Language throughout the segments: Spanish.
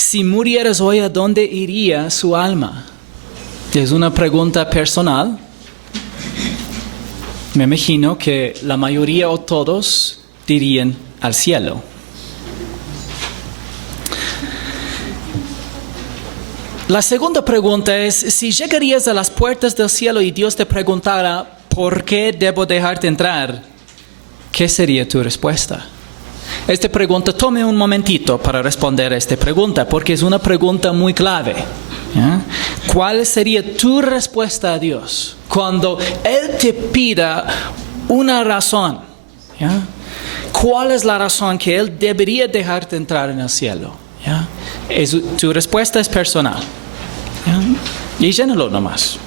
Si murieras hoy, ¿a dónde iría su alma? Es una pregunta personal. Me imagino que la mayoría o todos dirían al cielo. La segunda pregunta es, si llegarías a las puertas del cielo y Dios te preguntara, ¿por qué debo dejarte entrar? ¿Qué sería tu respuesta? Esta pregunta, tome un momentito para responder a esta pregunta, porque es una pregunta muy clave. ¿Ya? ¿Cuál sería tu respuesta a Dios cuando Él te pida una razón? ¿Ya? ¿Cuál es la razón que Él debería dejarte entrar en el cielo? ¿Ya? Tu respuesta es personal. ¿Ya? Y llénalo nomás.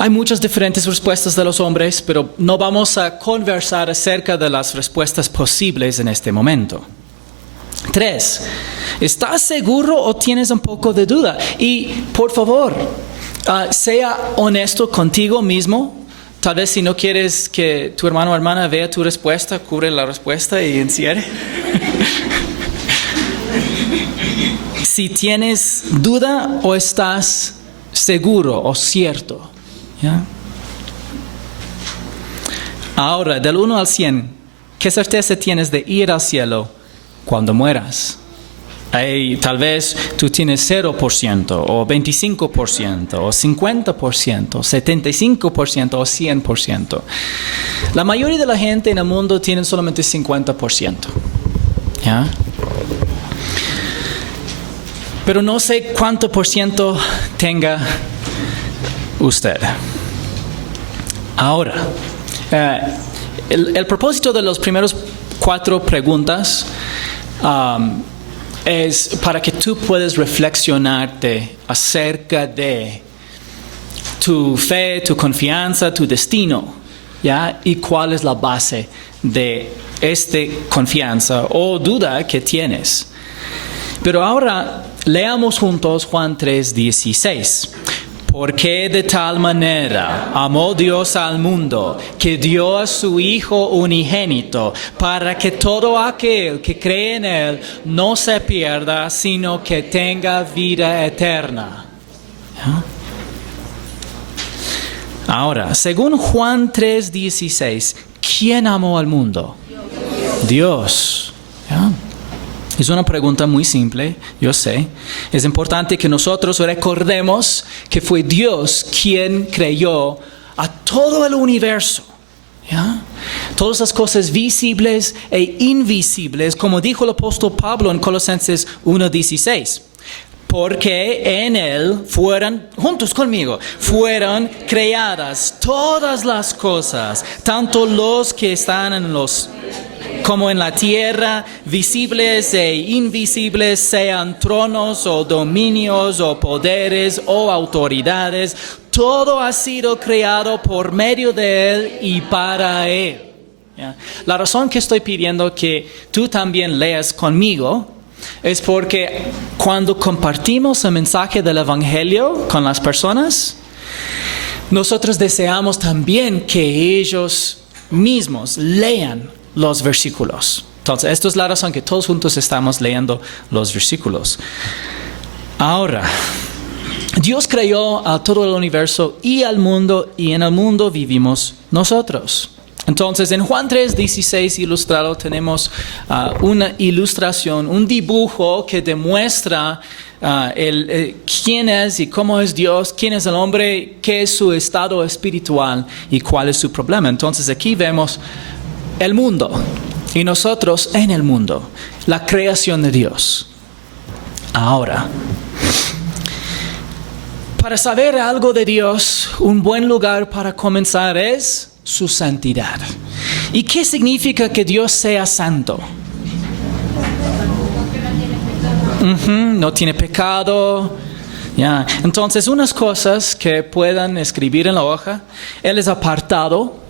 Hay muchas diferentes respuestas de los hombres, pero no vamos a conversar acerca de las respuestas posibles en este momento. 3. ¿Estás seguro o tienes un poco de duda? Y por favor, sea honesto contigo mismo. Tal vez si no quieres que tu hermano o hermana vea tu respuesta, cubre la respuesta y encierre. Si tienes duda o estás seguro o cierto. ¿Ya? Ahora, del 1 al 100, ¿qué certeza tienes de ir al cielo cuando mueras? Tal vez tú tienes 0%, o 25%, o 50%, 75%, o 100%. La mayoría de la gente en el mundo tiene solamente 50%. ¿Ya? Pero no sé cuánto por ciento tenga usted. Ahora, el propósito de los primeros 4 preguntas es para que tú puedas reflexionarte acerca de tu fe, tu confianza, tu destino, ¿ya? Y cuál es la base de esta confianza o duda que tienes. Pero ahora leamos juntos Juan 3:16. Porque de tal manera amó Dios al mundo, que dio a su Hijo unigénito, para que todo aquel que cree en Él no se pierda, sino que tenga vida eterna. ¿Ya? Ahora, según Juan 3:16, ¿quién amó al mundo? Dios. ¿Ya? Es una pregunta muy simple, yo sé. Es importante que nosotros recordemos que fue Dios quien creó a todo el universo. ¿Ya? Todas las cosas visibles e invisibles, como dijo el apóstol Pablo en Colosenses 1:16. Porque en Él juntos conmigo, fueron creadas todas las cosas, tanto los que están como en la tierra, visibles e invisibles, sean tronos o dominios o poderes o autoridades. Todo ha sido creado por medio de Él y para Él. ¿Ya? La razón que estoy pidiendo que tú también leas conmigo es porque cuando compartimos el mensaje del Evangelio con las personas, nosotros deseamos también que ellos mismos lean los versículos. Entonces, esta es la razón que todos juntos estamos leyendo los versículos. Ahora, Dios creó a todo el universo y al mundo, y en el mundo vivimos nosotros. Entonces, en Juan 3:16 ilustrado tenemos una ilustración, un dibujo que demuestra quién es y cómo es Dios, quién es el hombre, qué es su estado espiritual y cuál es su problema. Entonces, aquí vemos el mundo y nosotros en el mundo, la creación de Dios. Ahora, para saber algo de Dios, un buen lugar para comenzar es su santidad. ¿Y qué significa que Dios sea santo? No tiene pecado. Ya. Entonces, unas cosas que puedan escribir en la hoja. Él es apartado.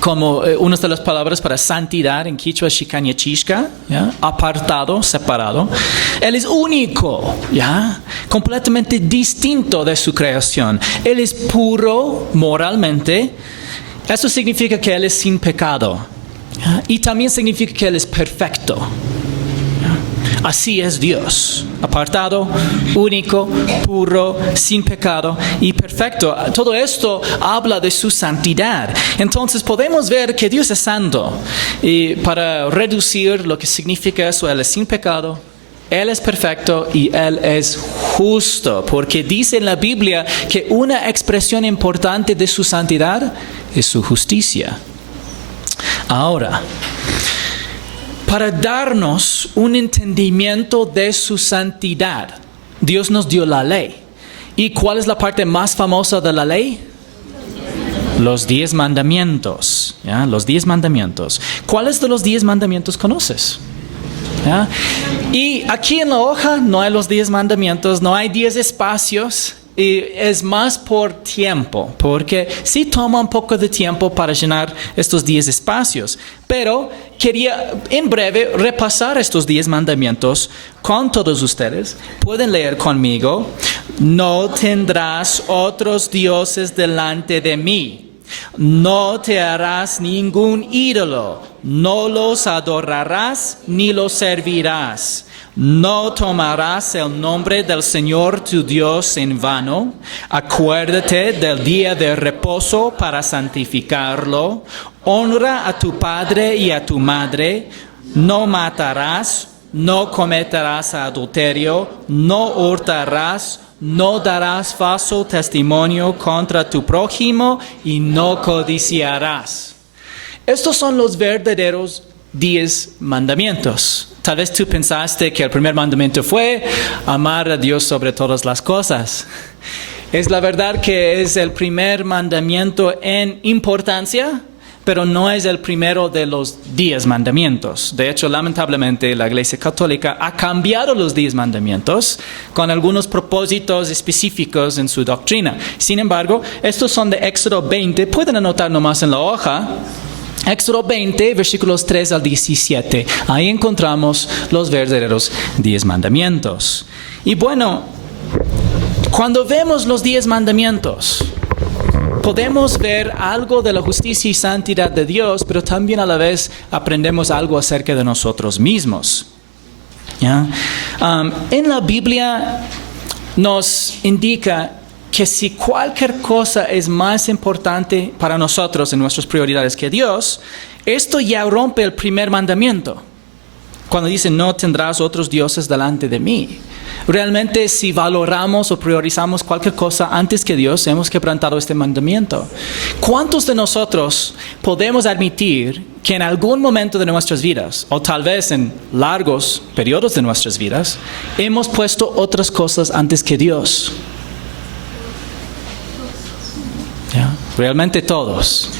Como una de las palabras para santidad en quichua es Xicañachixca, ¿ya? Apartado, separado. Él es único, ¿ya? Completamente distinto de su creación. Él es puro moralmente. Eso significa que Él es sin pecado. Y también significa que Él es perfecto. Así es Dios, apartado, único, puro, sin pecado y perfecto. Todo esto habla de su santidad. Entonces podemos ver que Dios es santo. Y para reducir lo que significa eso, Él es sin pecado, Él es perfecto y Él es justo. Porque dice en la Biblia que una expresión importante de su santidad es su justicia. Ahora, para darnos un entendimiento de su santidad, Dios nos dio la ley. ¿Y cuál es la parte más famosa de la ley? Los 10 mandamientos. ¿Ya? Los 10 mandamientos. ¿Cuáles de los 10 mandamientos conoces? ¿Ya? Y aquí en la hoja no hay los 10 mandamientos, no hay 10 espacios. Y es más por tiempo, porque sí toma un poco de tiempo para llenar estos 10 espacios. Pero quería en breve repasar estos 10 mandamientos con todos ustedes. Pueden leer conmigo. No tendrás otros dioses delante de mí. No te harás ningún ídolo. No los adorarás ni los servirás. No tomarás el nombre del Señor tu Dios en vano. Acuérdate del día de reposo para santificarlo. Honra a tu padre y a tu madre. No matarás. No cometerás adulterio. No hurtarás. No darás falso testimonio contra tu prójimo y no codiciarás. Estos son los verdaderos 10 mandamientos. Tal vez tú pensaste que el primer mandamiento fue amar a Dios sobre todas las cosas. Es la verdad que es el primer mandamiento en importancia, pero no es el primero de los 10 mandamientos. De hecho, lamentablemente, la Iglesia Católica ha cambiado los 10 mandamientos con algunos propósitos específicos en su doctrina. Sin embargo, estos son de Éxodo 20. Pueden anotar nomás en la hoja. Éxodo 20, versículos 3 al 17. Ahí encontramos los verdaderos 10 mandamientos. Y bueno, cuando vemos los 10 mandamientos, podemos ver algo de la justicia y santidad de Dios, pero también a la vez aprendemos algo acerca de nosotros mismos. ¿Ya? En la Biblia nos indica que si cualquier cosa es más importante para nosotros en nuestras prioridades que Dios, esto ya rompe el primer mandamiento. Cuando dice, no tendrás otros dioses delante de mí. Realmente, si valoramos o priorizamos cualquier cosa antes que Dios, hemos quebrantado este mandamiento. ¿Cuántos de nosotros podemos admitir que en algún momento de nuestras vidas, o tal vez en largos periodos de nuestras vidas, hemos puesto otras cosas antes que Dios? ¿Ya? Realmente todos.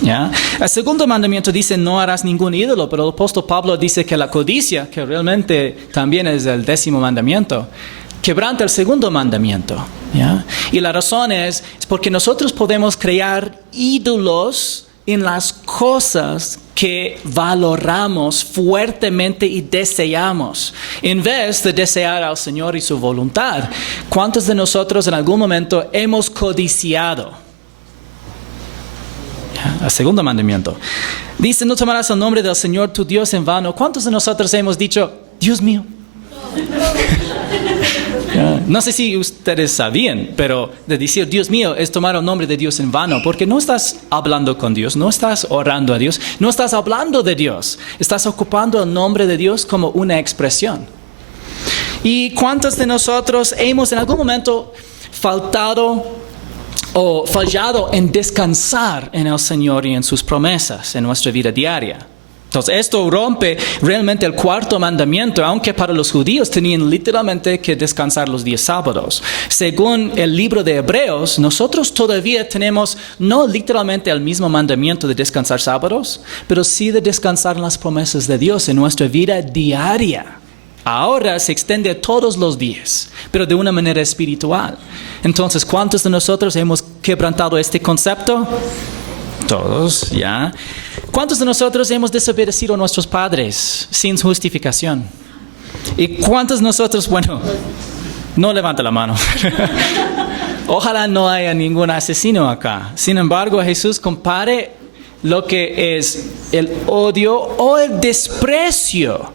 ¿Ya? El segundo mandamiento dice no harás ningún ídolo, pero el apóstol Pablo dice que la codicia, que realmente también es el 10º mandamiento, quebranta el segundo mandamiento. ¿Ya? Y la razón es porque nosotros podemos crear ídolos en las cosas que valoramos fuertemente y deseamos, en vez de desear al Señor y su voluntad. ¿Cuántos de nosotros en algún momento hemos codiciado? El segundo mandamiento dice, no tomarás el nombre del Señor tu Dios en vano. ¿Cuántos de nosotros hemos dicho, Dios mío? No sé si ustedes sabían, pero de decir Dios mío es tomar el nombre de Dios en vano, porque no estás hablando con Dios, no estás orando a Dios, no estás hablando de Dios, estás ocupando el nombre de Dios como una expresión. ¿Y cuántos de nosotros hemos en algún momento faltado o fallado en descansar en el Señor y en sus promesas en nuestra vida diaria? Entonces esto rompe realmente el cuarto mandamiento, aunque para los judíos tenían literalmente que descansar los días sábados. Según el libro de Hebreos, nosotros todavía tenemos no literalmente el mismo mandamiento de descansar sábados, pero sí de descansar en las promesas de Dios en nuestra vida diaria. Ahora se extiende a todos los días, pero de una manera espiritual. Entonces, ¿cuántos de nosotros hemos quebrantado este concepto? Todos, ¿ya? ¿Cuántos de nosotros hemos desobedecido a nuestros padres sin justificación? ¿Y cuántos de nosotros, bueno, no levanta la mano? Ojalá no haya ningún asesino acá. Sin embargo, Jesús compare lo que es el odio o el desprecio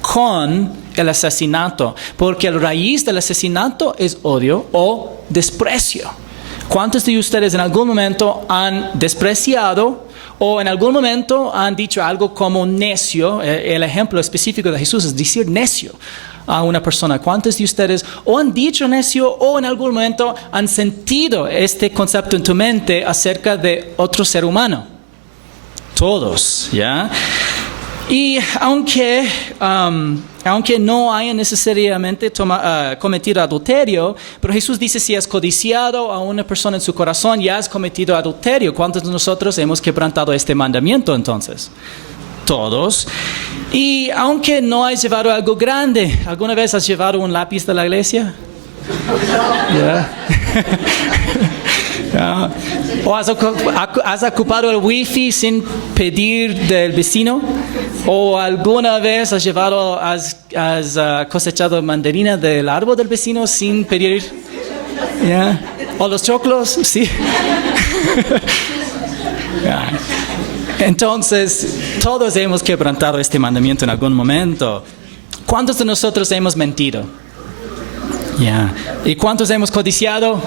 con el asesinato, porque la raíz del asesinato es odio o desprecio. ¿Cuántos de ustedes en algún momento han despreciado o en algún momento han dicho algo como necio? El ejemplo específico de Jesús es decir necio a una persona. ¿Cuántos de ustedes o han dicho necio o en algún momento han sentido este concepto en tu mente acerca de otro ser humano? Todos, ¿ya? Y aunque no haya necesariamente cometido adulterio, pero Jesús dice, si has codiciado a una persona en su corazón, ya has cometido adulterio. ¿Cuántos de nosotros hemos quebrantado este mandamiento entonces? Todos. Y aunque no has llevado algo grande, ¿alguna vez has llevado un lápiz de la iglesia? Yeah. Yeah. ¿O has ocupado el wifi sin pedir del vecino? ¿O alguna vez has cosechado mandarina del árbol del vecino sin pedir? Yeah. ¿O los choclos? Sí. Yeah. Entonces, todos hemos quebrantado este mandamiento en algún momento. ¿Cuántos de nosotros hemos mentido? Yeah. ¿Y cuántos hemos codiciado?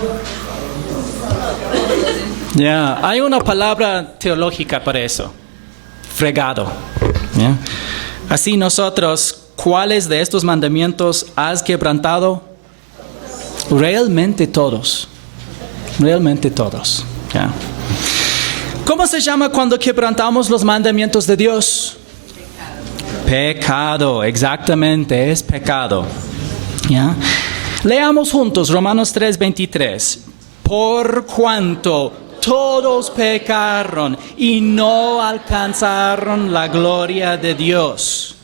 Yeah. Hay una palabra teológica para eso. Fregado. Yeah. Así nosotros, ¿cuáles de estos mandamientos has quebrantado? Realmente todos. Realmente todos. Yeah. ¿Cómo se llama cuando quebrantamos los mandamientos de Dios? Pecado, exactamente, es pecado. ¿Ya? Leamos juntos Romanos 3:23. Por cuanto todos pecaron y no alcanzaron la gloria de Dios.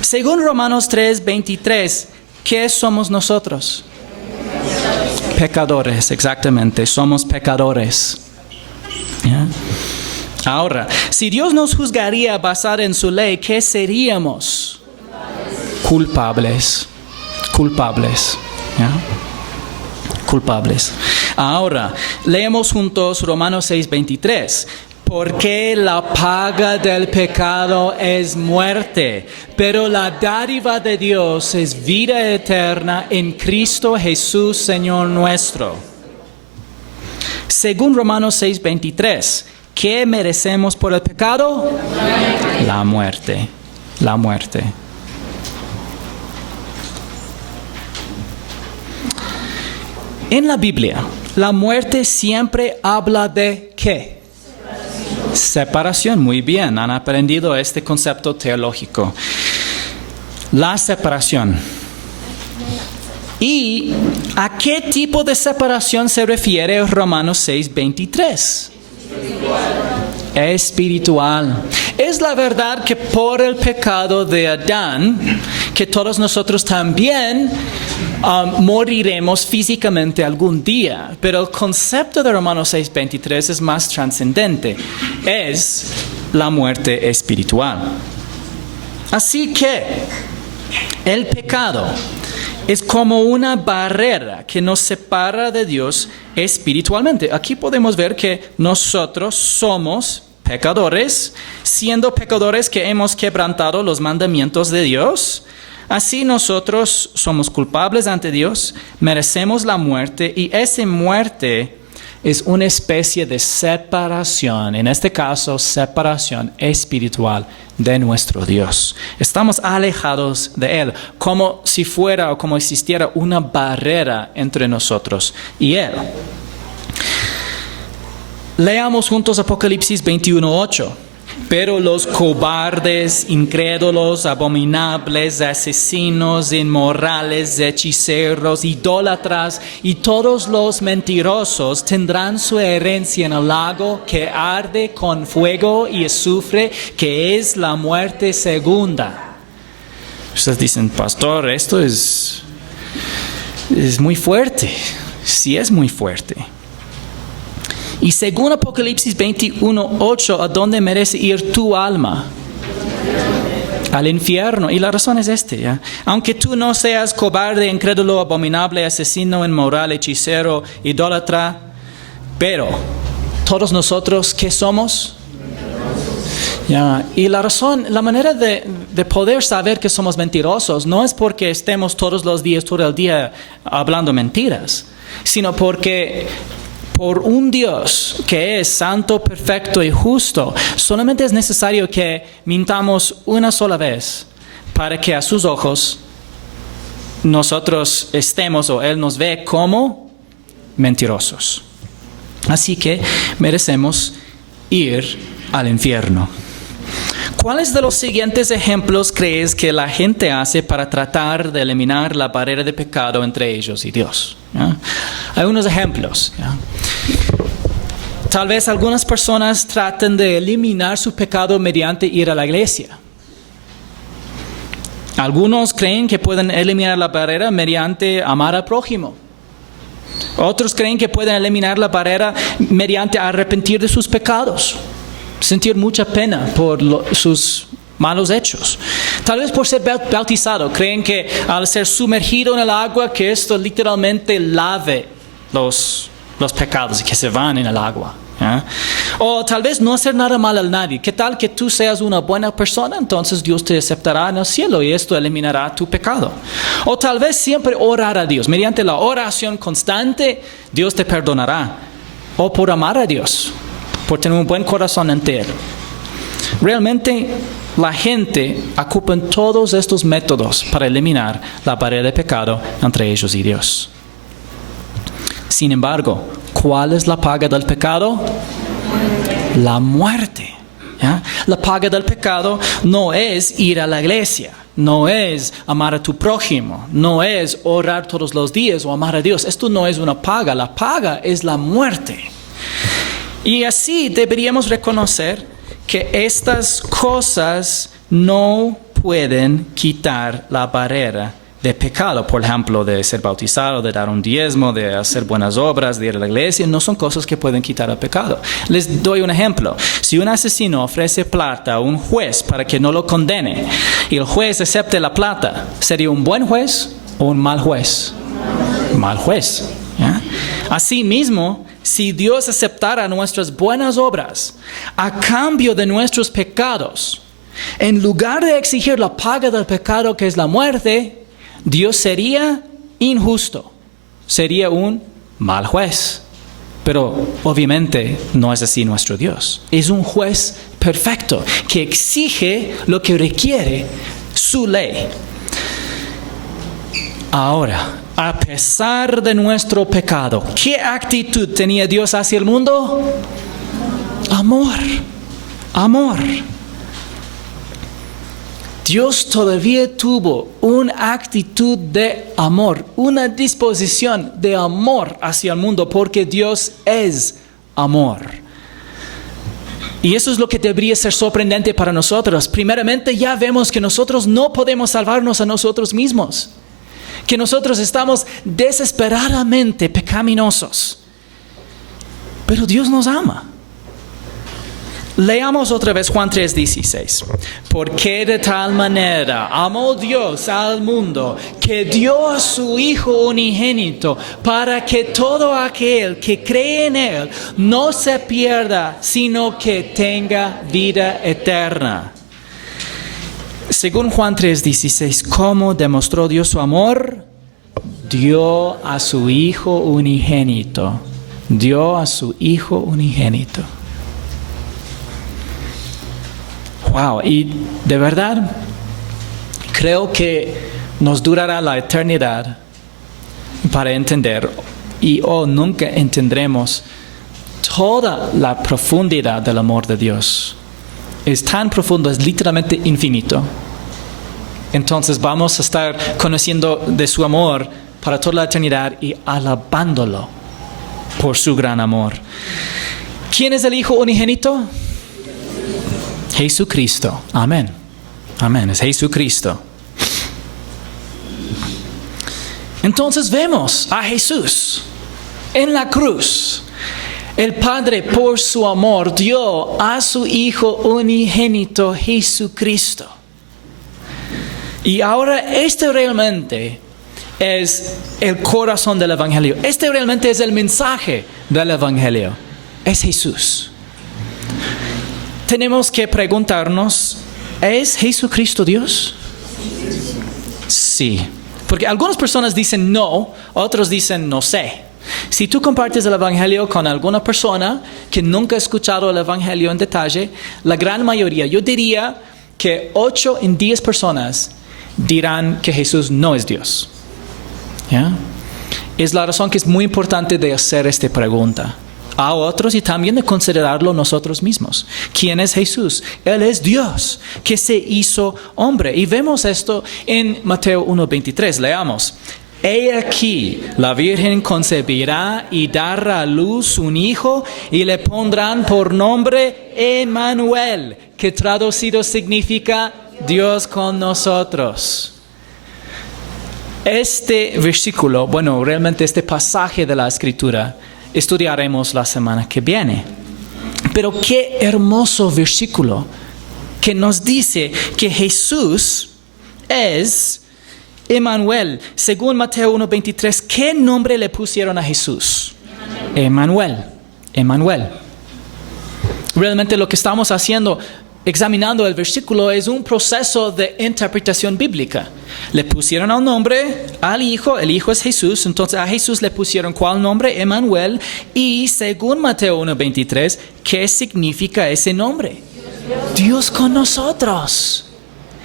Según Romanos 3:23, ¿qué somos nosotros? Pecadores, exactamente, somos pecadores. ¿Ya? Ahora, si Dios nos juzgaría basado en su ley, ¿qué seríamos? Culpables. Culpables. ¿Ya? Culpables. Ahora, leemos juntos Romanos 6:23. Porque la paga del pecado es muerte, pero la dádiva de Dios es vida eterna en Cristo Jesús, Señor nuestro. Según Romanos 6:23, ¿qué merecemos por el pecado? La muerte. La muerte. En la Biblia, la muerte siempre habla de ¿qué? Separación. Muy bien, han aprendido este concepto teológico. La separación. ¿Y a qué tipo de separación se refiere Romanos 6:23? Espiritual. Es la verdad que por el pecado de Adán, que todos nosotros también moriremos físicamente algún día. Pero el concepto de Romanos 6:23 es más trascendente. Es la muerte espiritual. Así que el pecado es como una barrera que nos separa de Dios espiritualmente. Aquí podemos ver que nosotros somos pecadores, siendo pecadores que hemos quebrantado los mandamientos de Dios. Así nosotros somos culpables ante Dios, merecemos la muerte y esa muerte es una especie de separación, en este caso separación espiritual de nuestro Dios. Estamos alejados de Él, como si fuera o como existiera una barrera entre nosotros y Él. Leamos juntos Apocalipsis 21:8. Pero los cobardes, incrédulos, abominables, asesinos, inmorales, hechiceros, idólatras y todos los mentirosos tendrán su herencia en el lago que arde con fuego y azufre, que es la muerte segunda. Ustedes dicen, pastor, esto es muy fuerte. Sí, es muy fuerte. Y según Apocalipsis 21:8, ¿a dónde merece ir tu alma? Al infierno. Y la razón es ¿ya? Aunque tú no seas cobarde, incrédulo, abominable, asesino, inmoral, hechicero, idólatra, pero Todos nosotros, ¿qué somos? Y la manera de poder saber que somos mentirosos no es porque estemos todos los días, todo el día hablando mentiras, sino porque por un Dios que es santo, perfecto y justo, solamente es necesario que mintamos una sola vez para que a sus ojos nosotros estemos o Él nos ve como mentirosos. Así que merecemos ir al infierno. ¿Cuáles de los siguientes ejemplos crees que la gente hace para tratar de eliminar la barrera de pecado entre ellos y Dios? ¿Ya? Hay unos ejemplos. ¿Ya? Tal vez algunas personas traten de eliminar su pecado mediante ir a la iglesia. Algunos creen que pueden eliminar la barrera mediante amar al prójimo. Otros creen que pueden eliminar la barrera mediante arrepentir de sus pecados. Sentir mucha pena por sus malos hechos. Tal vez por ser bautizado, creen que al ser sumergido en el agua, que esto literalmente lave los pecados que se van en el agua. ¿Eh? O tal vez no hacer nada mal a nadie. ¿Qué tal que tú seas una buena persona? Entonces Dios te aceptará en el cielo y esto eliminará tu pecado. O tal vez siempre orar a Dios. Mediante la oración constante, Dios te perdonará. O por amar a Dios, por tener un buen corazón ante Él. Realmente la gente ocupa todos estos métodos para eliminar la barrera de pecado entre ellos y Dios. Sin embargo, ¿cuál es la paga del pecado? La muerte. ¿Ya? La paga del pecado no es ir a la iglesia, no es amar a tu prójimo, no es orar todos los días o amar a Dios. Esto no es una paga, la paga es la muerte. Y así deberíamos reconocer que estas cosas no pueden quitar la barrera de pecado. Por ejemplo, de ser bautizado, de dar un diezmo, de hacer buenas obras, de ir a la iglesia, no son cosas que pueden quitar el pecado. Les doy un ejemplo. Si un asesino ofrece plata a un juez para que no lo condene y el juez acepte la plata, ¿sería un buen juez o un mal juez? Mal juez. ¿Ya? Asimismo, si Dios aceptara nuestras buenas obras a cambio de nuestros pecados, en lugar de exigir la paga del pecado que es la muerte, Dios sería injusto, sería un mal juez. Pero obviamente no es así nuestro Dios. Es un juez perfecto que exige lo que requiere su ley. Ahora, a pesar de nuestro pecado, ¿qué actitud tenía Dios hacia el mundo? Amor, amor. Dios todavía tuvo una actitud de amor, una disposición de amor hacia el mundo, porque Dios es amor. Y eso es lo que debería ser sorprendente para nosotros. Primeramente, ya vemos que nosotros no podemos salvarnos a nosotros mismos, que nosotros estamos desesperadamente pecaminosos, pero Dios nos ama. Leamos otra vez Juan 3:16. Porque de tal manera amó Dios al mundo que dio a su Hijo unigénito para que todo aquel que cree en Él no se pierda, sino que tenga vida eterna. Según Juan 3:16, ¿cómo demostró Dios su amor? Dio a su Hijo unigénito. Dio a su Hijo unigénito. Wow, y de verdad creo que nos durará la eternidad para entender y nunca entenderemos toda la profundidad del amor de Dios. Es tan profundo, es literalmente infinito. Entonces vamos a estar conociendo de su amor para toda la eternidad y alabándolo por su gran amor. ¿Quién es el Hijo unigénito? Jesucristo. Amén. Amén. Es Jesucristo. Entonces vemos a Jesús en la cruz. El Padre, por su amor, dio a su Hijo unigénito, Jesucristo. Y ahora este realmente es el corazón del Evangelio. Este realmente es el mensaje del Evangelio. es Jesús. Tenemos que preguntarnos, ¿es Jesucristo Dios? Sí. Porque algunas personas dicen no, otros dicen no sé. Si tú compartes el Evangelio con alguna persona que nunca ha escuchado el Evangelio en detalle, la gran mayoría, yo diría que 8 en 10 personas dirán que Jesús no es Dios. ¿Ya? Es la razón que es muy importante de hacer esta pregunta a otros y también de considerarlo nosotros mismos. ¿Quién es Jesús? Él es Dios, que se hizo hombre. Y vemos esto en Mateo 1:23. Leamos. He aquí, la Virgen concebirá y dará a luz un hijo y le pondrán por nombre Emmanuel, que traducido significa Dios con nosotros. Este versículo, realmente este pasaje de la Escritura, estudiaremos la semana que viene. Pero qué hermoso versículo que nos dice que Jesús es Emmanuel. Según Mateo 1:23, ¿qué nombre le pusieron a Jesús? Emmanuel. Realmente lo que estamos haciendo, examinando el versículo, es un proceso de interpretación bíblica. Le pusieron el nombre al Hijo, el Hijo es Jesús, entonces a Jesús le pusieron ¿cuál nombre? Emmanuel. Y según Mateo 1:23, ¿qué significa ese nombre? Dios con nosotros.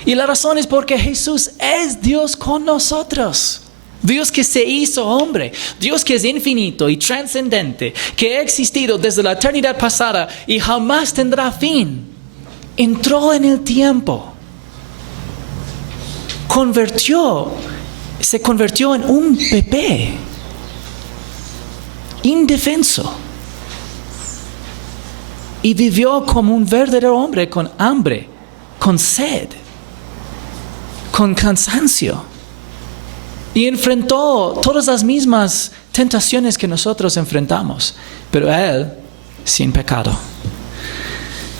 Y la razón es porque Jesús es Dios con nosotros. Dios que se hizo hombre, Dios que es infinito y trascendente, que ha existido desde la eternidad pasada y jamás tendrá fin. Entró en el tiempo, se convirtió en un bebé, indefenso, y vivió como un verdadero hombre con hambre, con sed, con cansancio, y enfrentó todas las mismas tentaciones que nosotros enfrentamos, pero Él sin pecado.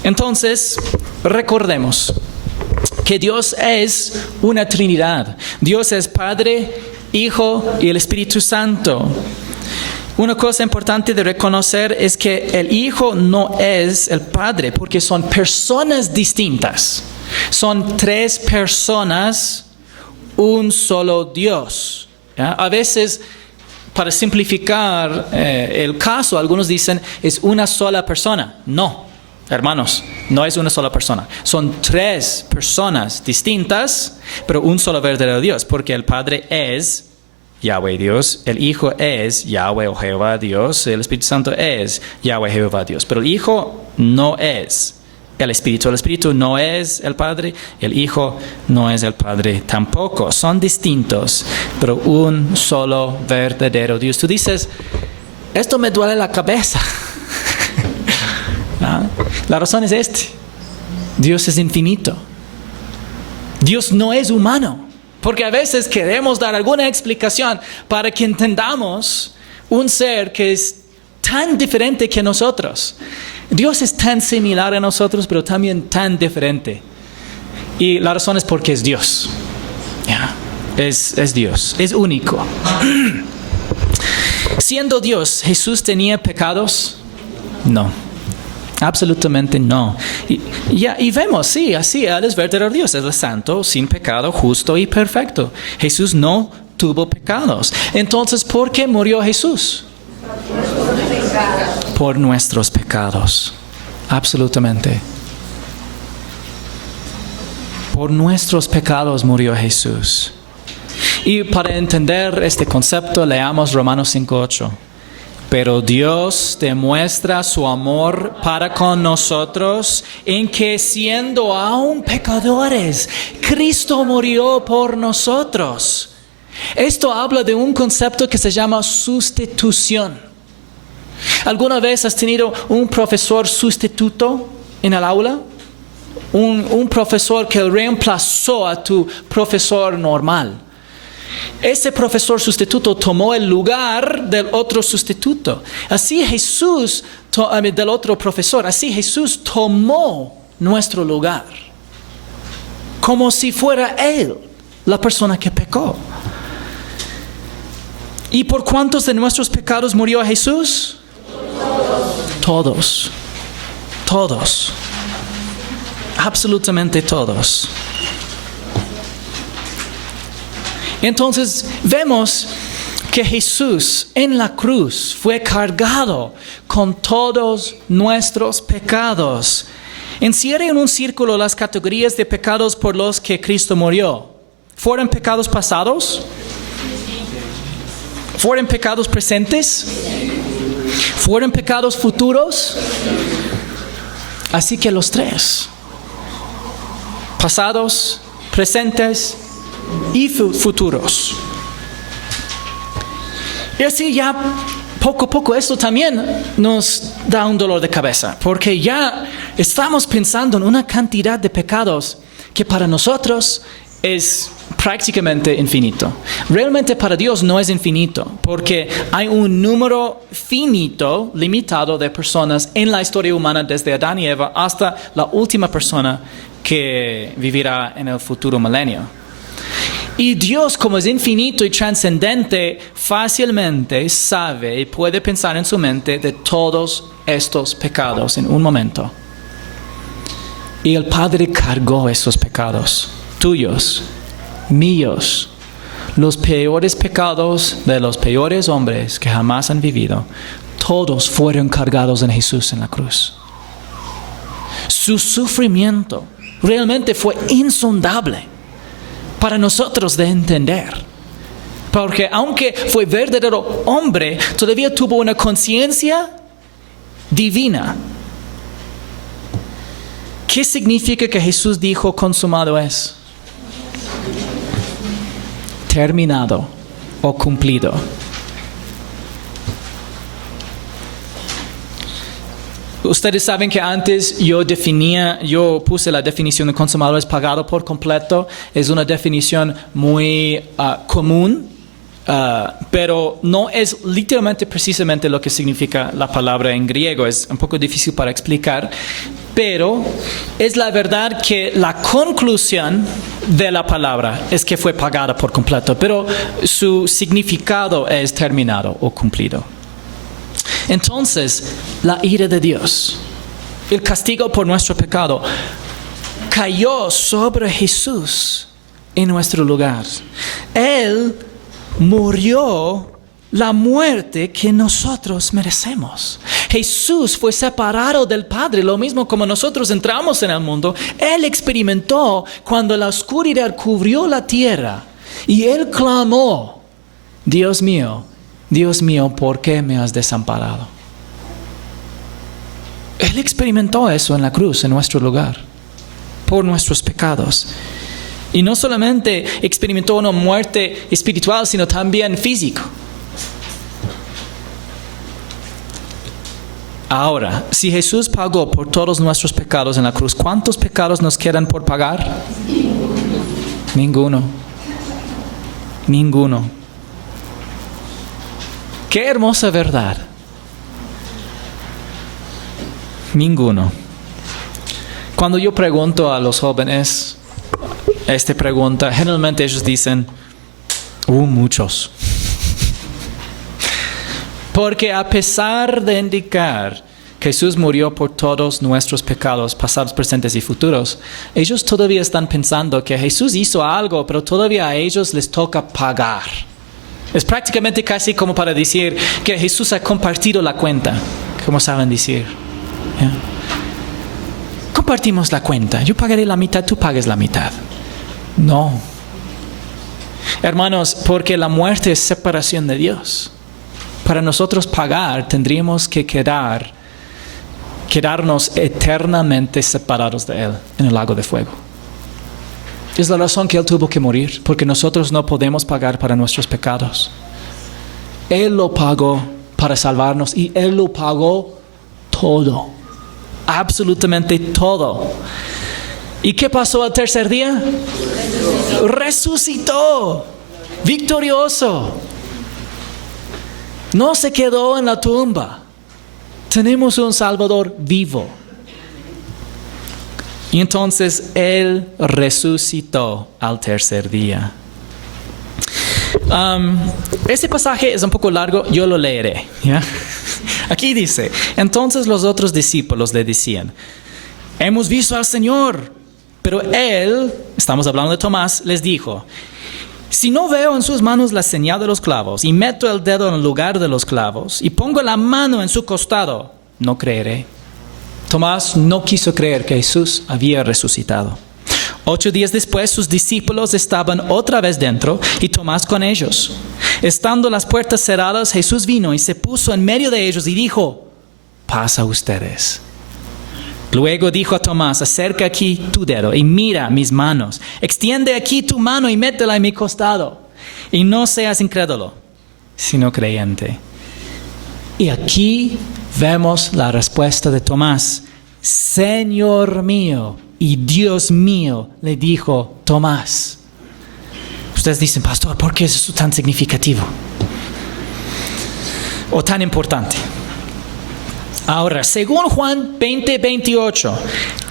Entonces, recordemos que Dios es una Trinidad. Dios es Padre, Hijo y el Espíritu Santo. Una cosa importante de reconocer es que el Hijo no es el Padre, porque son personas distintas. Son 3 personas, un solo Dios. ¿Ya? A veces, para simplificar el caso, algunos dicen es una sola persona. No, hermanos, no es una sola persona. Son 3 personas distintas, pero un solo verdadero Dios, porque el Padre es Yahweh Dios, el Hijo es Yahweh o Jehová Dios, el Espíritu Santo es Yahweh Jehová Dios, pero el Hijo no es el Espíritu no es el Padre, el Hijo no es el Padre tampoco. Son distintos, pero un solo verdadero Dios. Tú dices, esto me duele la cabeza. ¿No? La razón es Dios es infinito. Dios no es humano. Porque a veces queremos dar alguna explicación para que entendamos un ser que es tan diferente que nosotros. Dios es tan similar a nosotros, pero también tan diferente. Y la razón es porque es Dios. Yeah. Es Dios, es único. Siendo Dios, ¿Jesús tenía pecados? No. Absolutamente no. Y vemos, sí, así, Él es verdadero Dios, es el santo, sin pecado, justo y perfecto. Jesús no tuvo pecados. Entonces, ¿por qué murió Jesús? Por nuestros pecados. Absolutamente. Por nuestros pecados murió Jesús. Y para entender este concepto, leamos Romanos 5:8. Pero Dios demuestra su amor para con nosotros en que siendo aún pecadores, Cristo murió por nosotros. Esto habla de un concepto que se llama sustitución. ¿Alguna vez has tenido un profesor sustituto en el aula? Un profesor que reemplazó a tu profesor normal. Ese profesor sustituto tomó el lugar del otro sustituto. Así Jesús, del otro profesor, así Jesús tomó nuestro lugar. Como si fuera Él la persona que pecó. ¿Y por cuántos de nuestros pecados murió Jesús? todos. Todos. Absolutamente todos. Entonces vemos que Jesús en la cruz fue cargado con todos nuestros pecados. Encierra en un círculo las categorías de pecados por los que Cristo murió. ¿Fueron pecados pasados? ¿Fueron pecados presentes? ¿Fueron pecados futuros? Así que los tres. Pasados, presentes y futuros. Y así ya poco a poco esto también nos da un dolor de cabeza, porque ya estamos pensando en una cantidad de pecados que para nosotros es prácticamente infinito. Realmente para Dios no es infinito, porque hay un número finito, limitado de personas en la historia humana desde Adán y Eva hasta la última persona que vivirá en el futuro milenio. Y Dios, como es infinito y trascendente, fácilmente sabe y puede pensar en su mente de todos estos pecados en un momento. Y el Padre cargó esos pecados, tuyos, míos, los peores pecados de los peores hombres que jamás han vivido. Todos fueron cargados en Jesús en la cruz. Su sufrimiento realmente fue insondable para nosotros de entender. Porque aunque fue verdadero hombre, todavía tuvo una conciencia divina. ¿Qué significa que Jesús dijo consumado es? Terminado o cumplido. Ustedes saben que antes yo puse la definición de consumado es pagado por completo. Es una definición muy común, pero no es literalmente precisamente lo que significa la palabra en griego. Es un poco difícil para explicar, pero es la verdad que la conclusión de la palabra es que fue pagada por completo, pero su significado es terminado o cumplido. Entonces, la ira de Dios, el castigo por nuestro pecado, cayó sobre Jesús en nuestro lugar. Él murió la muerte que nosotros merecemos. Jesús fue separado del Padre, lo mismo como nosotros entramos en el mundo. Él experimentó cuando la oscuridad cubrió la tierra y Él clamó, Dios mío, ¿por qué me has desamparado? Él experimentó eso en la cruz, en nuestro lugar, por nuestros pecados. Y no solamente experimentó una muerte espiritual, sino también física. Ahora, si Jesús pagó por todos nuestros pecados en la cruz, ¿cuántos pecados nos quedan por pagar? Ninguno. Qué hermosa verdad. Ninguno. Cuando yo pregunto a los jóvenes esta pregunta, generalmente ellos dicen, muchos. Porque a pesar de indicar que Jesús murió por todos nuestros pecados, pasados, presentes y futuros, ellos todavía están pensando que Jesús hizo algo, pero todavía a ellos les toca pagar. Es prácticamente casi como para decir que Jesús ha compartido la cuenta, como saben decir. ¿Yeah? Compartimos la cuenta. Yo pagaré la mitad, tú pagues la mitad. No. Hermanos, porque la muerte es separación de Dios. Para nosotros pagar, tendríamos que quedarnos eternamente separados de Él en el lago de fuego. Es la razón que Él tuvo que morir, porque nosotros no podemos pagar para nuestros pecados. Él lo pagó para salvarnos y Él lo pagó todo, absolutamente todo. ¿Y qué pasó al tercer día? Resucitó, victorioso. No se quedó en la tumba. Tenemos un Salvador vivo. Y entonces Él resucitó al tercer día. Este pasaje es un poco largo, yo lo leeré. ¿Ya? Aquí dice, entonces los otros discípulos le decían, hemos visto al Señor. Pero él, estamos hablando de Tomás, les dijo, si no veo en sus manos la señal de los clavos y meto el dedo en el lugar de los clavos y pongo la mano en su costado, no creeré. Tomás no quiso creer que Jesús había resucitado. 8 días después, sus discípulos estaban otra vez dentro y Tomás con ellos. Estando las puertas cerradas, Jesús vino y se puso en medio de ellos y dijo, paz a ustedes. Luego dijo a Tomás, acerca aquí tu dedo y mira mis manos. Extiende aquí tu mano y métela en mi costado. Y no seas incrédulo, sino creyente. Y aquí vemos la respuesta de Tomás. Señor mío y Dios mío, le dijo Tomás. Ustedes dicen, pastor, ¿por qué es eso tan significativo? O tan importante. Ahora, según Juan 20:28,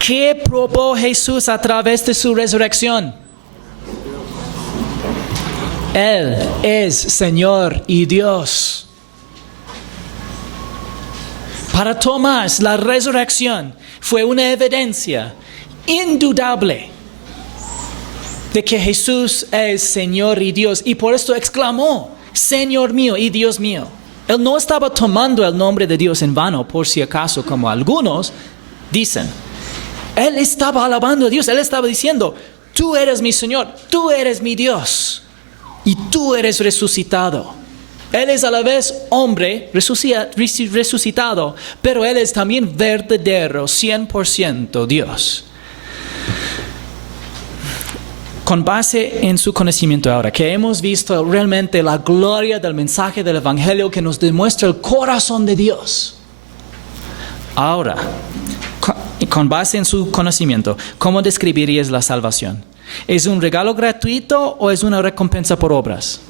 ¿qué probó Jesús a través de su resurrección? Él es Señor y Dios. Para Tomás, la resurrección fue una evidencia indudable de que Jesús es Señor y Dios. Y por esto exclamó, Señor mío y Dios mío. Él no estaba tomando el nombre de Dios en vano, por si acaso, como algunos dicen. Él estaba alabando a Dios. Él estaba diciendo, tú eres mi Señor, tú eres mi Dios. Y tú eres resucitado. Él es a la vez hombre resucitado, pero Él es también verdadero, 100% Dios. Con base en su conocimiento ahora, que hemos visto realmente la gloria del mensaje del Evangelio que nos demuestra el corazón de Dios. Ahora, con base en su conocimiento, ¿cómo describirías la salvación? ¿Es un regalo gratuito o es una recompensa por obras?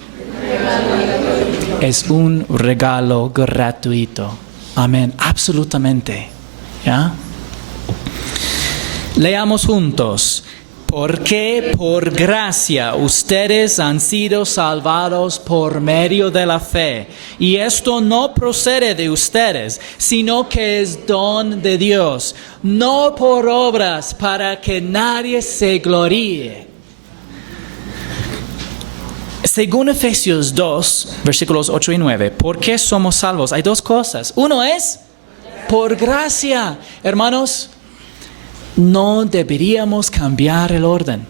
Es un regalo gratuito. Amén, absolutamente. ¿Ya? Leamos juntos. Porque por gracia ustedes han sido salvados por medio de la fe. Y esto no procede de ustedes, sino que es don de Dios. No por obras para que nadie se gloríe. Según Efesios 2, versículos 8 y 9, ¿por qué somos salvos? Hay dos cosas. Uno es por gracia. Hermanos, no deberíamos cambiar el orden.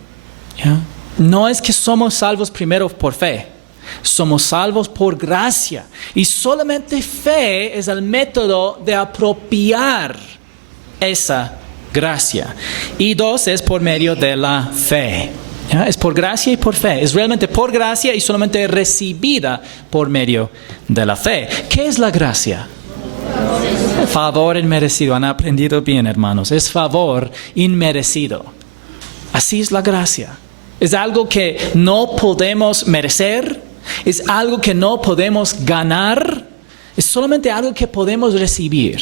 ¿Ya? No es que somos salvos primero por fe. Somos salvos por gracia. Y solamente fe es el método de apropiar esa gracia. Y dos, es por medio de la fe. ¿Ya? Es por gracia y por fe. Es realmente por gracia y solamente recibida por medio de la fe. ¿Qué es la gracia? Favor inmerecido. Han aprendido bien, hermanos. Es favor inmerecido. Así es la gracia. Es algo que no podemos merecer. Es algo que no podemos ganar. Es solamente algo que podemos recibir.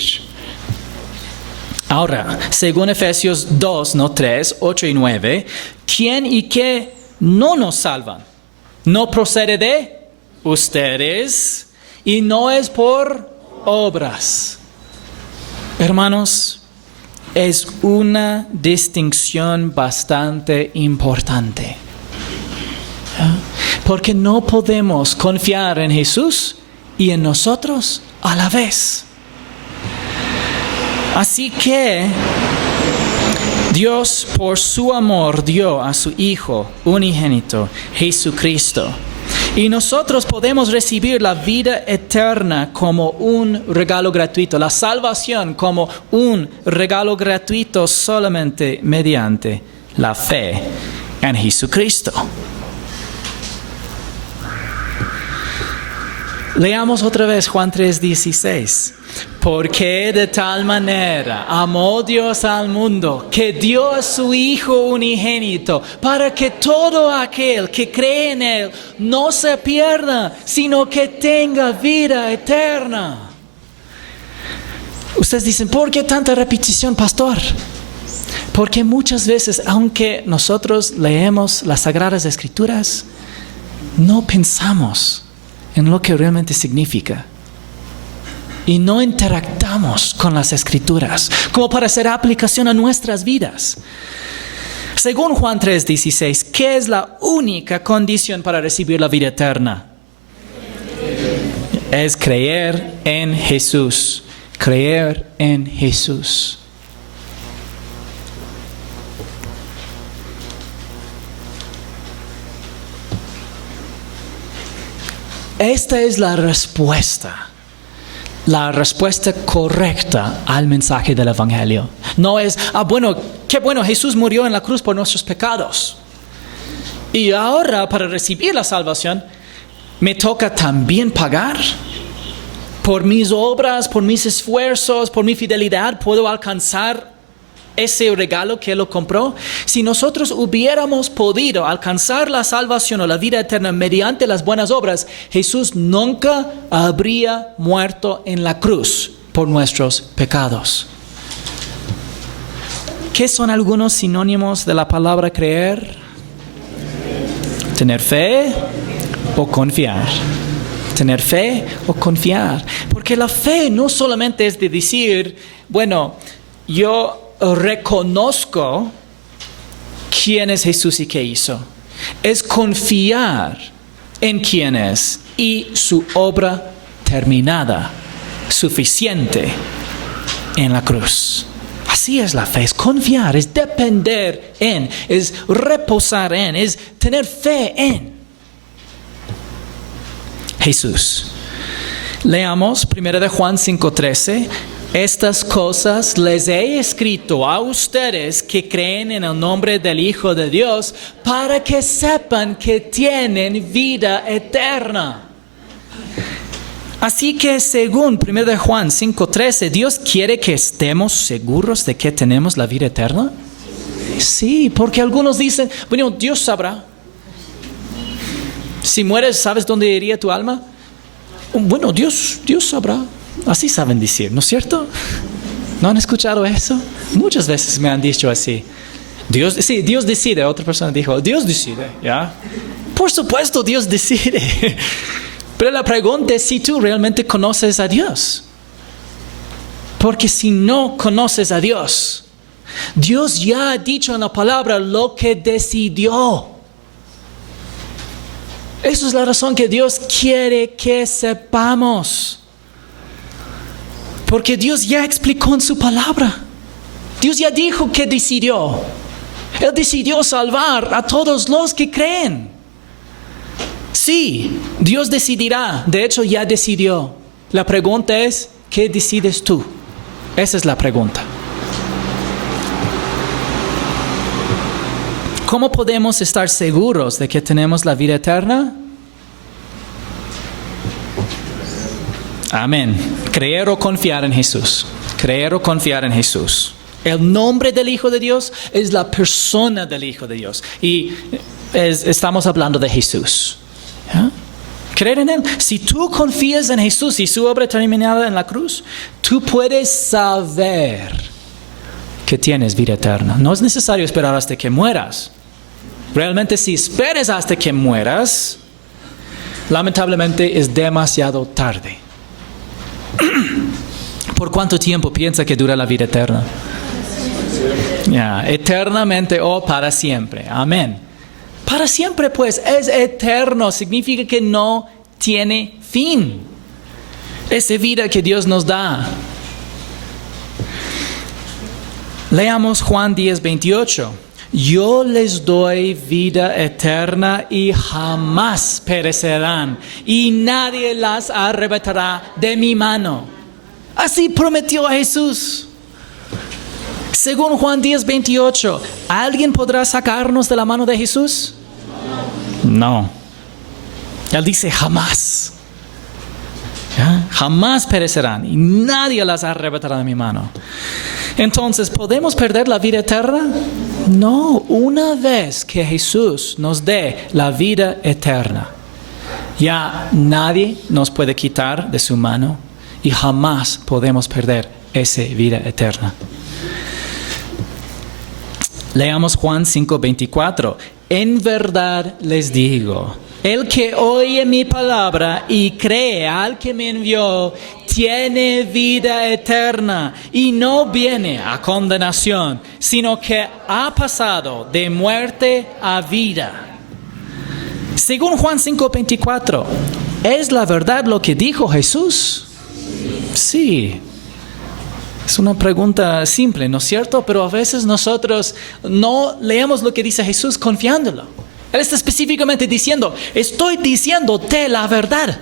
Ahora, según Efesios 2, no 3, 8 y 9, ¿quién y qué no nos salvan? No procede de ustedes y no es por obras. Hermanos, es una distinción bastante importante. Porque no podemos confiar en Jesús y en nosotros a la vez. Así que Dios por su amor dio a su Hijo unigénito, Jesucristo. Y nosotros podemos recibir la vida eterna como un regalo gratuito, la salvación como un regalo gratuito solamente mediante la fe en Jesucristo. Leamos otra vez Juan 3:16. Porque de tal manera amó Dios al mundo que dio a su Hijo unigénito para que todo aquel que cree en Él no se pierda, sino que tenga vida eterna. Ustedes dicen, ¿por qué tanta repetición, pastor? Porque muchas veces, aunque nosotros leemos las Sagradas Escrituras, no pensamos en lo que realmente significa. y no interactuamos con las Escrituras como para hacer aplicación a nuestras vidas. Según Juan 3:16, ¿qué es la única condición para recibir la vida eterna? Es creer en Jesús. Creer en Jesús. Esta es la respuesta correcta al mensaje del Evangelio. No es, qué bueno, Jesús murió en la cruz por nuestros pecados. Y ahora, para recibir la salvación, ¿me toca también pagar? Por mis obras, por mis esfuerzos, por mi fidelidad, ¿puedo alcanzar ese regalo que Él lo compró? Si nosotros hubiéramos podido alcanzar la salvación o la vida eterna mediante las buenas obras, Jesús nunca habría muerto en la cruz por nuestros pecados. ¿Qué son algunos sinónimos de la palabra creer? Tener fe o confiar. Tener fe o confiar. Porque la fe no solamente es de decir, yo reconozco quién es Jesús y qué hizo. Es confiar en quién es y su obra terminada, suficiente en la cruz. Así es la fe, es confiar, es depender en, es reposar en, es tener fe en Jesús. Leamos 1 Juan 5:13. Estas cosas les he escrito a ustedes que creen en el nombre del Hijo de Dios, para que sepan que tienen vida eterna. Así que según 1 Juan 5:13, ¿Dios quiere que estemos seguros de que tenemos la vida eterna? Sí, porque algunos dicen, Dios sabrá. Si mueres, ¿sabes dónde iría tu alma? Dios sabrá. Así saben decir, ¿no es cierto? ¿No han escuchado eso? Muchas veces me han dicho así. Dios decide. Otra persona dijo, Dios decide, ¿ya? Por supuesto, Dios decide. Pero la pregunta es si tú realmente conoces a Dios. Porque si no conoces a Dios, Dios ya ha dicho en la palabra lo que decidió. Esa es la razón que Dios quiere que sepamos. Porque Dios ya explicó en su palabra. Dios ya dijo que decidió. Él decidió salvar a todos los que creen. Sí, Dios decidirá. De hecho, ya decidió. La pregunta es, ¿qué decides tú? Esa es la pregunta. ¿Cómo podemos estar seguros de que tenemos la vida eterna? Amén. Creer o confiar en Jesús. Creer o confiar en Jesús. El nombre del Hijo de Dios es la persona del Hijo de Dios. Y estamos hablando de Jesús. ¿Ya? Creer en Él. Si tú confías en Jesús y su obra terminada en la cruz, tú puedes saber que tienes vida eterna. No es necesario esperar hasta que mueras. Realmente, si esperas hasta que mueras, lamentablemente es demasiado tarde. ¿Por cuánto tiempo piensa que dura la vida eterna? Eternamente o para siempre. Amén. Para siempre, pues, es eterno. Significa que no tiene fin. Esa vida que Dios nos da. Leamos Juan 10:28. Yo les doy vida eterna y jamás perecerán, y nadie las arrebatará de mi mano. Así prometió Jesús. Según Juan 10:28, ¿alguien podrá sacarnos de la mano de Jesús? No. Él dice jamás. ¿Ya? Jamás perecerán y nadie las arrebatará de mi mano. Entonces, ¿podemos perder la vida eterna? No, una vez que Jesús nos dé la vida eterna, ya nadie nos puede quitar de su mano y jamás podemos perder esa vida eterna. Leamos Juan 5:24. En verdad les digo, el que oye mi palabra y cree al que me envió, tiene vida eterna y no viene a condenación, sino que ha pasado de muerte a vida. Según Juan 5:24, ¿es la verdad lo que dijo Jesús? Sí. Es una pregunta simple, ¿no es cierto? Pero a veces nosotros no leemos lo que dice Jesús confiándolo. Él está específicamente diciendo, estoy diciéndote la verdad.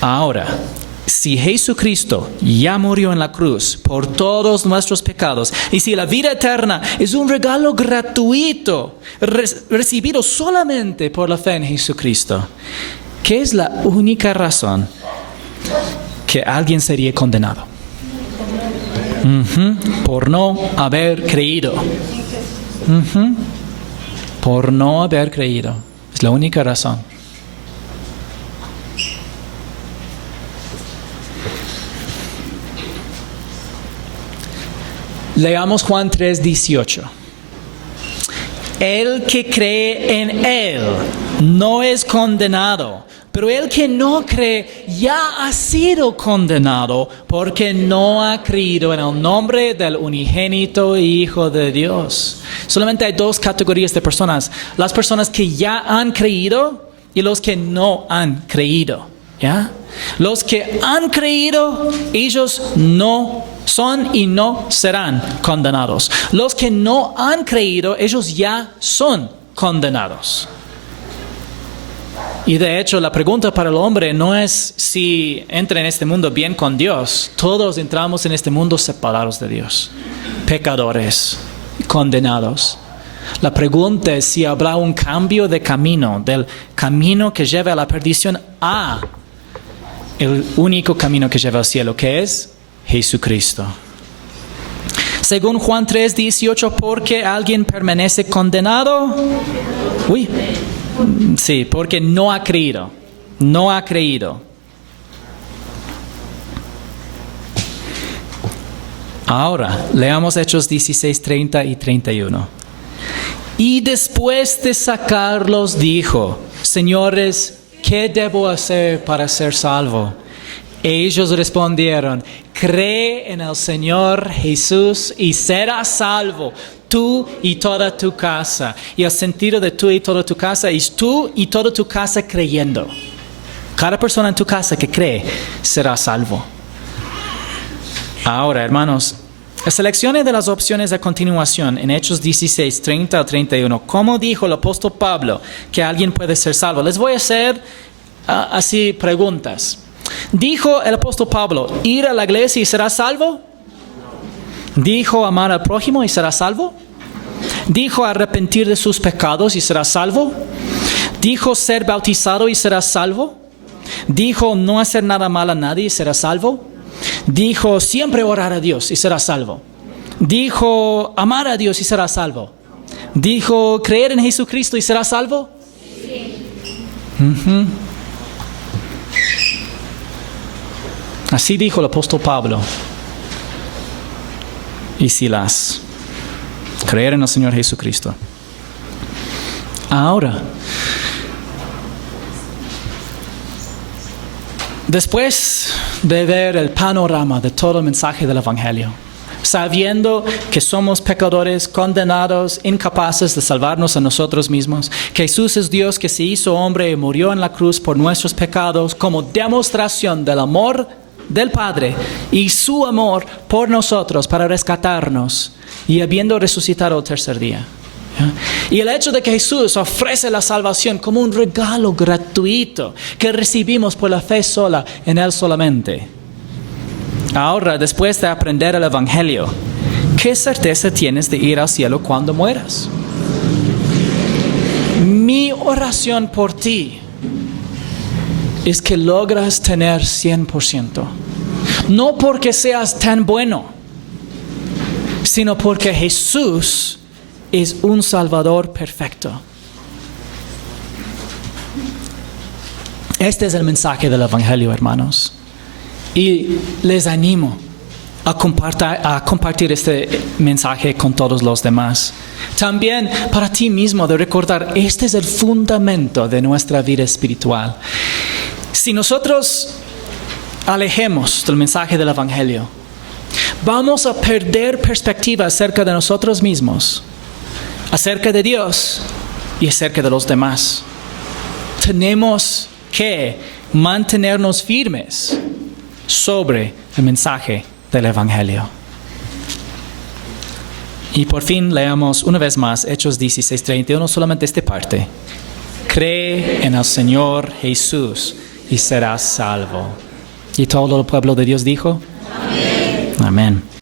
Ahora, si Jesucristo ya murió en la cruz por todos nuestros pecados, y si la vida eterna es un regalo gratuito, recibido solamente por la fe en Jesucristo, ¿qué es la única razón que alguien sería condenado? Por no haber creído. Por no haber creído. Es la única razón. Leamos Juan 3:18. El que cree en Él no es condenado, pero el que no cree ya ha sido condenado porque no ha creído en el nombre del unigénito Hijo de Dios. Solamente hay dos categorías de personas: las personas que ya han creído y los que no han creído. ¿Ya? Los que han creído, ellos no son y no serán condenados. Los que no han creído, ellos ya son condenados. Y de hecho, la pregunta para el hombre no es si entra en este mundo bien con Dios. Todos entramos en este mundo separados de Dios, pecadores, condenados. La pregunta es si habrá un cambio de camino, del camino que lleva a la perdición a el único camino que lleva al cielo, que es Jesucristo. Según Juan 3:18, porque alguien permanece condenado. Sí, porque no ha creído. No ha creído. Ahora, leamos Hechos 16:30 y 31. Y después de sacarlos dijo, señores, ¿qué debo hacer para ser salvo? Ellos respondieron, cree en el Señor Jesús y serás salvo, tú y toda tu casa. Y el sentido de tú y toda tu casa es tú y toda tu casa creyendo. Cada persona en tu casa que cree será salvo. Ahora, hermanos, seleccione de las opciones a continuación en Hechos 16, 30 al 31. ¿Cómo dijo el apóstol Pablo que alguien puede ser salvo? Les voy a hacer así preguntas. ¿Dijo el apóstol Pablo, ir a la iglesia y será salvo? ¿Dijo amar al prójimo y será salvo? ¿Dijo arrepentir de sus pecados y será salvo? ¿Dijo ser bautizado y será salvo? ¿Dijo no hacer nada mal a nadie y será salvo? ¿Dijo siempre orar a Dios y será salvo? ¿Dijo amar a Dios y será salvo? ¿Dijo creer en Jesucristo y será salvo? Sí. Así dijo el apóstol Pablo y Silas. Creer en el Señor Jesucristo. Ahora, después de ver el panorama de todo el mensaje del Evangelio, sabiendo que somos pecadores, condenados, incapaces de salvarnos a nosotros mismos, que Jesús es Dios que se hizo hombre y murió en la cruz por nuestros pecados como demostración del amor del Padre y su amor por nosotros para rescatarnos, y habiendo resucitado el tercer día. Y el hecho de que Jesús ofrece la salvación como un regalo gratuito que recibimos por la fe sola en Él solamente. Ahora, después de aprender el Evangelio, ¿qué certeza tienes de ir al cielo cuando mueras? Mi oración por ti es que logras tener 100%. No porque seas tan bueno, sino porque Jesús es un Salvador perfecto. Este es el mensaje del Evangelio, hermanos. Y les animo a compartir este mensaje con todos los demás. También para ti mismo de recordar, este es el fundamento de nuestra vida espiritual. Si nosotros alejemos del mensaje del Evangelio, vamos a perder perspectiva acerca de nosotros mismos, acerca de Dios y acerca de los demás. Tenemos que mantenernos firmes sobre el mensaje del Evangelio. Y por fin leamos una vez más Hechos 16:31, solamente esta parte. Cree en el Señor Jesús y serás salvo. Y todo el pueblo de Dios dijo, amén. Amén.